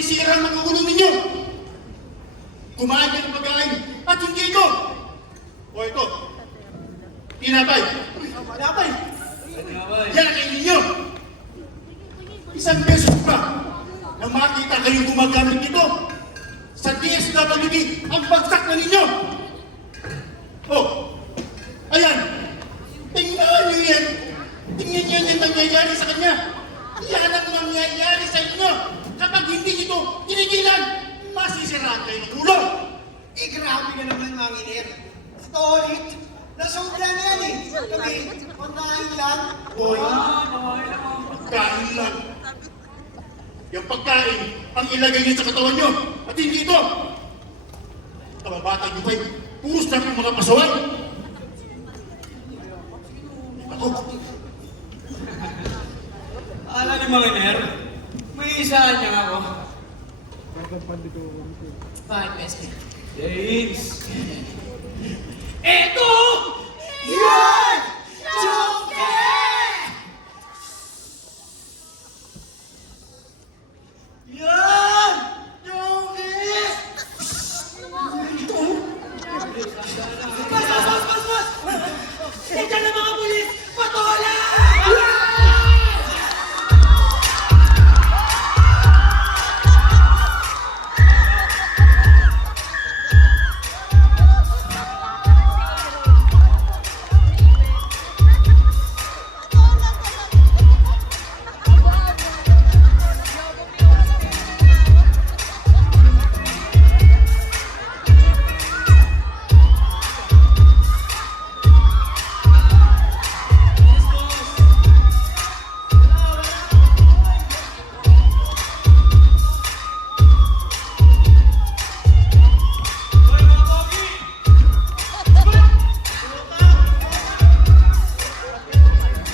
masisira ang mga ulo ninyo. Kumain kayo ng pagkain at hindi ito. O ito, tinapay. Uy, tinapay. Yan ang kainin ninyo. Isang beses pa na makita kayong gumagamit nito sa DSWD ang bagsak na ninyo. Oh, ayan. Tingnan niyo yan. Tingnan niyo yung nangyayari sa kanya. Yan ang mangyayari sa inyo. Kapag hindi ito tinigilan, masisiraan kayo ng ulo. Eh, grabe ka naman, Manginer. Ito ulit. Nasobra na yan eh. Kami, pagkain lang. Boy, pagkain lang. Yung pagkain, ang ilagay niyo sa katawan niyo. At hindi ito. Kababata niyo kayo. Puros na yung mga pasaway. Ako. Alam ni Manginer, may isaan niya ako. Bakit, best friend? James!